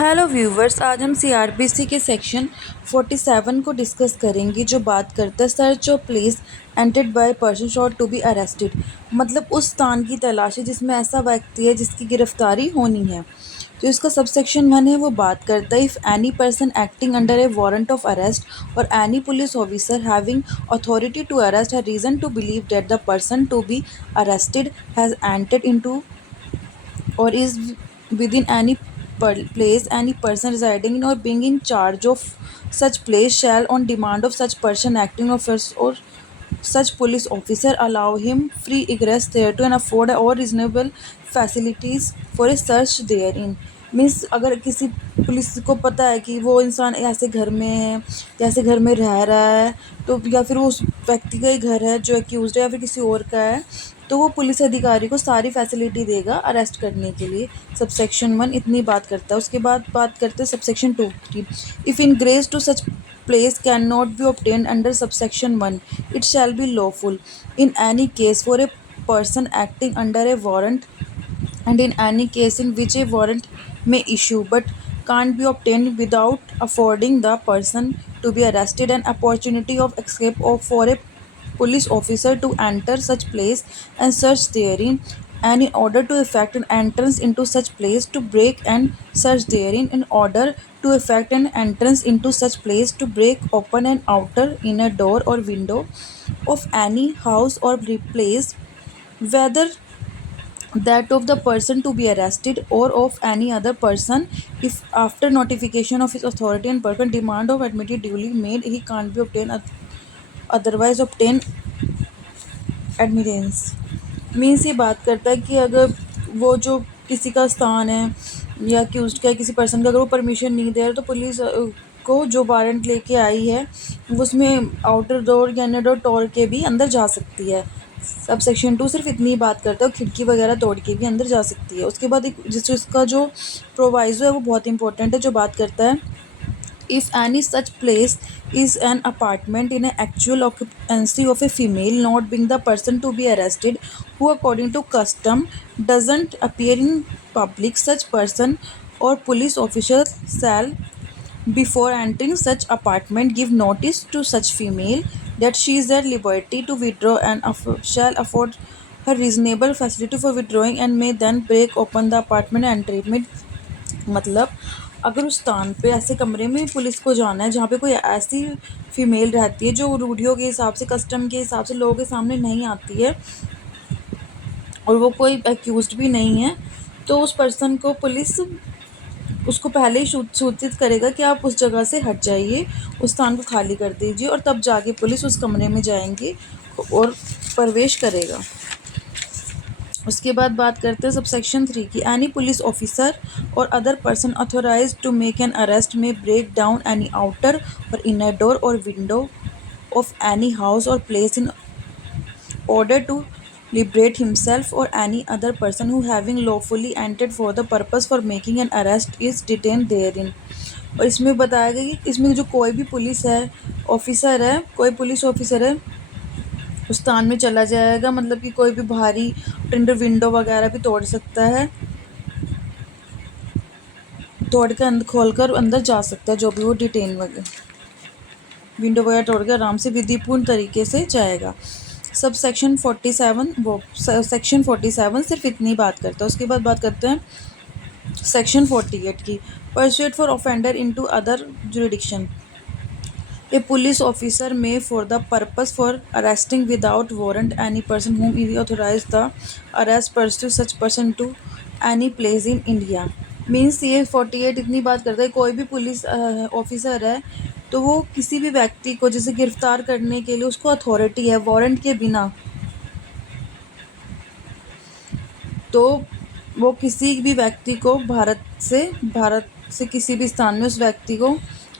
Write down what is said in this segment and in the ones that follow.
Hello viewers, आज हम CrPC के सेक्शन 47 को डिस्कस करेंगे जो बात करता है search of place entered by person sought to be arrested. मतलब उस स्थान की तलाशी जिसमें ऐसा व्यक्ति है जिसकी गिरफ्तारी होनी है। जो इसका सबसेक्शन 1 है वो बात करता है if any person acting under a warrant of arrest or any police officer having authority to arrest has reason to believe that the person to be arrested has entered into or is within any place any person residing in or being in charge of such place shall on demand of such person acting officer or such police officer allow him free egress thereto and afford all reasonable facilities for a search therein। Means अगर किसी police को पता है कि वो इंसान ऐसे घर में है या ऐसे घर में रह रहा है तो या फिर वो उस व्यक्ति का ही घर है जो एक्यूज्ड है या फिर किसी और का है तो वो पुलिस अधिकारी को सारी फैसिलिटी देगा अरेस्ट करने के लिए। सबसेक्शन 1 इतनी बात करता है। उसके बाद बात करते हैं सबसेक्शन 2 की। If ingress to such place cannot be obtained under subsection 1 it shall be lawful in any case for a person acting under a warrant and in any case in which a warrant may issue but can't be obtained without affording the person to be arrested an opportunity of escape or for a police officer to enter such place and search therein and in order to effect an entrance into such place to break and search therein in order to effect an entrance into such place to break open an outer inner door or window of any house or place whether that of the person to be arrested or of any other person if after notification of his authority and person demand of admittedly duly made he can't be obtained otherwise obtain admittance. Means ये बात करता है कि अगर वो जो किसी का स्थान है या अक्यूज्ड का किसी पर्सन का अगर वो परमिशन नहीं दे रहा तो पुलिस को जो वारंट लेके आई है वो उसमें आउटर डोर या इनर डोर तोड़ के भी अंदर जा सकती है। सब सेक्शन 2 सिर्फ इतनी बात करता है, खिड़की वगैरह तोड़ के भी अंदर जा सकती है। उसके बाद एक जिसका जो प्रोवाइजो है वो बहुत इंपॉर्टेंट है जो बात करता है if any such place is an apartment in an actual occupancy of a female not being the person to be arrested who according to custom doesn't appear in public such person or police officer shall before entering such apartment give notice to such female that she is at liberty to withdraw and shall afford her reasonable facility for withdrawing and may then break open the apartment and enter it। मतलब अगर उस स्थान पे ऐसे कमरे में police को जाना है जहाँ पे कोई ऐसी फीमेल रहती है जो रूढ़ियों के हिसाब से कस्टम के हिसाब से लोगों के सामने नहीं आती है और वो कोई एक्यूज्ड भी नहीं है तो उस पर्सन को पुलिस उसको पहले ही सूचित करेगा कि आप उस जगह से हट जाइए, उस स्थान को खाली कर दीजिए और तब जाके पुलिस उस कमरे में जाएंगी और प्रवेश करेगा। उसके बाद बात करते हैं सबसेक्शन 3 की। एनी पुलिस ऑफिसर और other person authorise to make an arrest में ब्रेक डाउन एनी आउटर और इनर डोर और विंडो ऑफ एनी हाउस और place in order to liberate himself or any other person who having lawfully entered for the purpose for making an arrest is detained therein। और इसमें बताया गया कि इसमें जो कोई भी पुलिस है ऑफिसर है कोई पुलिस ऑफिसर है उस स्थान में चला जाएगा, मतलब कि कोई भी बाहरी टेंडर विंडो वगैरह भी तोड़ सकता है, तोड़ के अंदर खोल कर अंदर जा सकता है जो भी वो डिटेन वगैरह विंडो वगैरह तोड़ के आराम से विधिपूर्ण तरीके से जाएगा। सब सेक्शन 47 वो सेक्शन 47 सिर्फ इतनी बात करता है। उसके बाद बात करते हैं सेक्शन 48 की। Pursuit for offender into other jurisdiction a police officer may for the purpose for arresting without warrant any person whom he authorized the arrest pursue such person to any place in India। Means ये 48 इतनी बात करता है कोई भी police officer है तो वो किसी भी व्यक्ति को जैसे गिरफ्तार करने के लिए उसको अथॉरिटी है वारंट के बिना, तो वो किसी भी व्यक्ति को भारत से किसी भी स्थान में उस व्यक्ति को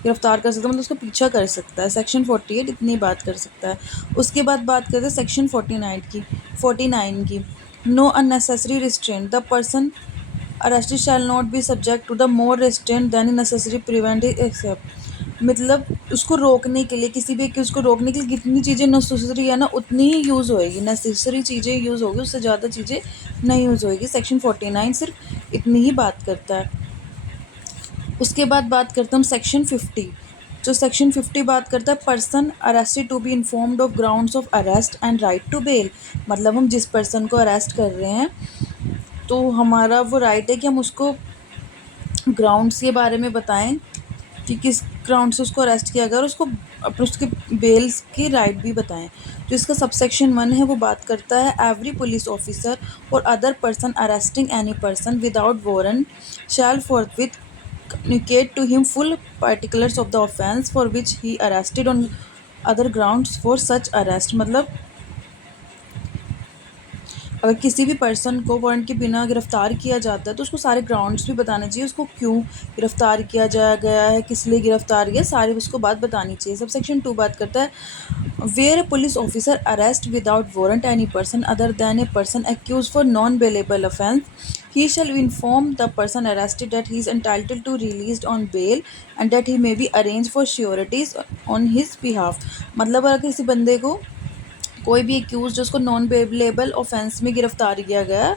गिरफ्तार कर सकता है, मतलब उसका पीछा कर सकता है। सेक्शन 48 इतनी बात कर सकता है। उसके बाद बात करते हैं सेक्शन 49 की। No unnecessary restraint the person arrested shall not be subject to the more restraint than necessary preventive except. मतलब उसको रोकने के लिए किसी भी उसको रोकने के लिए कितनी चीज़ें नेसेसरी है ना उतनी ही यूज़ होएगी, नेसेसरी चीज़ें यूज़ होगी, उससे ज़्यादा चीज़ें नहीं यूज़ होएगी। सेक्शन 49 सिर्फ इतनी ही बात करता है। उसके बाद बात करते हैं हम सेक्शन 50। जो सेक्शन 50 बात करता है person arrested to be informed of grounds of arrest and right to bail. मतलब हम जिस पर्सन को अरेस्ट कर रहे हैं तो हमारा वो राइट है कि हम उसको ग्राउंड्स के बारे में बताएं कि किस ग्राउंड से उसको अरेस्ट किया गया और उसको अपने उसके बेल्स की राइट भी बताएं। जो इसका सबसेक्शन 1 है वो बात करता है एवरी पुलिस ऑफिसर और other person arresting any person without warrant shall forthwith communicate to him full particulars of the offence for which he arrested on other grounds for such arrest। मतलब अगर किसी भी पर्सन को warrant के बिना गिरफ्तार किया जाता है तो उसको सारे ग्राउंड्स भी बताने चाहिए, उसको क्यों गिरफ्तार किया जाया गया है, किस लिए गिरफ्तार किया, सारी उसको बात बतानी चाहिए। सब सेक्शन 2 बात करता है where a police officer arrest without warrant any person other than a person accuse for non bailable offence he shall inform the person arrested that he is entitled to released on bail and that he may be arranged for sureties on his behalf। मतलब अगर किसी बंदे को कोई भी accused जिसको non bailable offence में गिरफ्तार किया गया है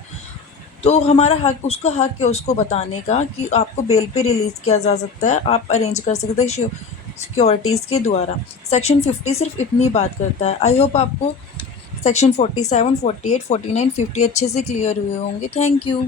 तो हमारा हक उसका हक है उसको बताने का कि आपको बेल पे रिलीज़ किया जा सकता है, आप अरेंज कर सकते हैं सिक्योरिटीज़ के द्वारा। सेक्शन 50 सिर्फ इतनी बात करता है। आई होप आपको सेक्शन 47, 48, 49, 50 अच्छे से क्लियर हुए होंगे। Thank you.